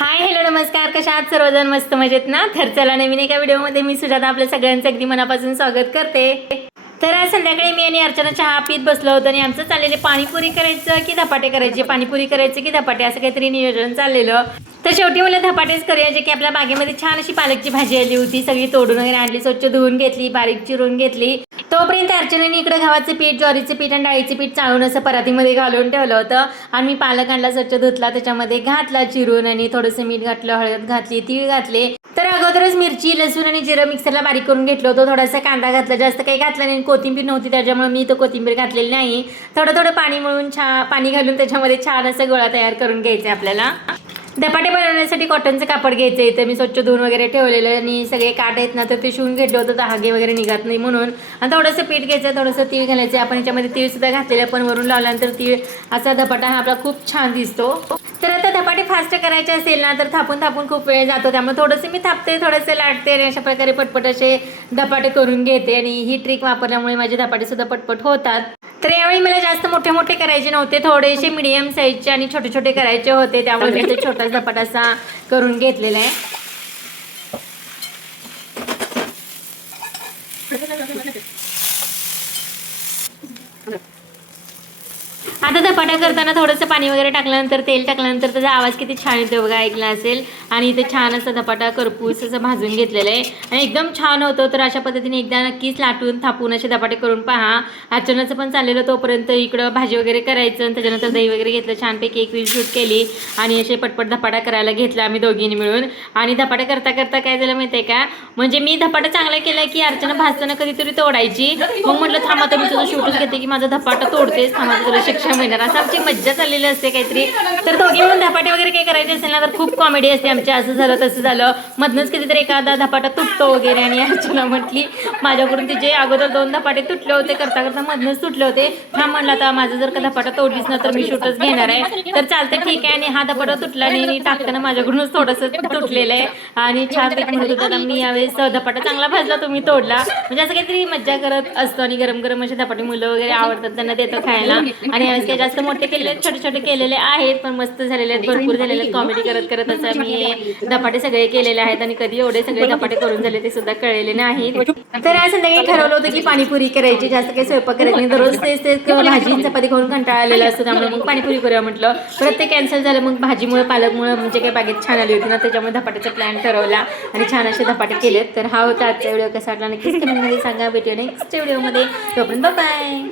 Hi hello नमस्कार, कशा आहात सर्वजण? मस्त मजेत ना? तर चला नवीन एका व्हिडिओमध्ये मी सुजाता आपल्या सगळ्यांचं अगदी मनापासून स्वागत करते. तर आज संध्याकाळी मी आणि अर्चना चहा पीत बसलो होतो आणि आमचं चाललेलं पाणीपुरी करायचं की धपाटे करायचे, पाणीपुरी करायचे की धपाटे, असं काहीतरी नियोजन चाललेलं. तर शेवटी मला धपाटेच करूया, जे की आपल्या बागेमध्ये छान अशी पालकची भाजी आली होती. सगळी तोडून वगैरे आणली, स्वच्छ धुवून घेतली, बारीक चिरून घेतली. तोपर्यंत अर्चनेने इकडे गव्हाचं पीठ, ज्वारीचं पीठ आणि डाळीचं पीठ चाळून असं परातीमध्ये घालून ठेवलं होतं. आणि मी पालक आणला, स्वच्छ धुतला, त्याच्यामध्ये घातला चिरून आणि थोडंसं मीठ घातलं, हळद घातली, तीळ घातले. तर अगोदरच मिरची, लसूण आणि जिरं मिक्सरला बारीक करून घेतलं होतं. थोडासा कांदा घातला, जास्त काही घातलं नाही. कोथिंबीर नव्हती त्याच्यामुळे मी तो कोथिंबीर घातलेली नाही. थोडं थोडं पाणी मिळून पाणी घालून त्याच्यामध्ये छान असं गोळा तयार करून घ्यायचा आपल्याला. धपाटे बनवण्यासाठी कॉटनचं कापड घ्यायचं. इथे मी स्वच्छ धुवून वगैरे ठेवलेलं आणि सगळे काट आहेत ना, तर ते शिवून घेतलं होतं, धागे वगैरे निघत नाही म्हणून. आणि थोडंसं पीठ घ्यायचं, थोडंसं तीळ घालायचं. आपण याच्यामध्ये तीळ सुद्धा घातलेलं, पण वरून लावल्यानंतर तीळ असा धपाटा हा आपला खूप छान दिसतो. तर आता धपाटे फास्ट करायचे असेल ना, तर थापून थापून खूप वेळ जातो, त्यामुळे थोडंसं मी थापते, थोडंसं लाटते आणि अशा प्रकारे पटपट असे धपाटे करून घेते. आणि ही ट्रिक वापरल्यामुळे माझे धपाटे सुद्धा पटपट होतात. तर यावेळी मला जास्त मोठे मोठे करायचे नव्हते, थोडेसे मीडियम साईजचे आणि छोटे छोटे करायचे होते, त्यामुळे मी ते छोटाच धपाटा असा करून घेतलेला आहे. आता धपाटा करताना थोडंसं पाणी वगैरे टाकल्यानंतर, तेल टाकल्यानंतर त्याचा आवाज किती छान येतो बघा, ऐकला असेल. आणि इथे छान असा धपाटा करपूस असं भाजून घेतलेलं आहे आणि एकदम छान होतो. तर अशा पद्धतीने एकदा नक्कीच लाटून थापून असे धपाटे करून पहा. अर्चनाचं पण चाललेलं, तोपर्यंत इकडं भाजी वगैरे करायचं आणि त्याच्यानंतर दही वगैरे घेतलं, छानपैकी एक शूट केली आणि असे पटपट धपाटा करायला घेतला आम्ही दोघींनी मिळून. आणि धपाटा करता करता काय झालं माहिती आहे का, म्हणजे मी धपाटा चांगला केला की अर्चना भाजताना कधीतरी तोडायची. मग म्हटलं थांबा, तर मी तुझं शूटच घेते की माझा धपाटा तोडतेस, थांबा तुला शिक्षा मिळणार, असं आमची मज्जा चाललेली असते काहीतरी. तर दोघी म्हणून धपाटे वगैरे काही करायचे असेल ना, तर खूप कॉमेडी असते आमची. असं झालं तसं झालं, मधनच कधीतरी एखादा धपाटा तुटतो वगैरे. आणि अर्चना म्हटली माझ्याकडून, तिचे अगोदर 2 धपाटे तुटले होते, करता करता मधनच तुटले होते. हा म्हणला, आता माझं जर का धपाटा तोडलीस ना, तर मी शूटच घेणार आहे. तर चालतं ठीक आहे. आणि हा धपाटा तुटला नाही आणि टाकताना माझ्याकडूनच थोडंसं तुटलेलं आहे. आणि छान पैकी म्हणत होता, मी यावेळेस धपाटा चांगला भाजला, तुम्ही तोडला, म्हणजे असं काहीतरी मज्जा करत असतो. आणि गरम गरम असे धपाटे मुलं वगैरे आवडतात, त्यांना देतो खायला. आणि यावेळेस काही जास्त मोठे केलेले, छोटे छोटे केलेले आहेत, पण मस्त झालेले आहेत, भरपूर झालेले आहेत. कॉमेडी करत करत असं मी धपाटे सगळे केलेले आहेत. आणि कधी एवढे सगळे धपाटे करून झाले ते सुद्धा कळलेले नाही. तर आज संध्याकाळी ठरवलं होतं की पाणीपुरी करायची, जास्त काही स्वयंपाक करायची नाही. दररोज तेच भाजी चपाती खाऊन कंटाळा आलेला असतो, त्यामुळे मग पाणीपुरी करूया म्हटलं. परत ते कॅन्सल झालं. मग भाजीमुळे, पालकमुळे, म्हणजे काही बागेत छान आली होती ना, त्याच्यामुळे धपाट्याचा प्लॅन ठरवला आणि छान असे धपाटे केलेत. तर हा होता आजचा व्हिडिओ. कसा वाटला नक्कीच कमेंटमध्ये सांगा. भेटूया नेक्स्ट व्हिडिओमध्ये, तोपर्यंत बाय.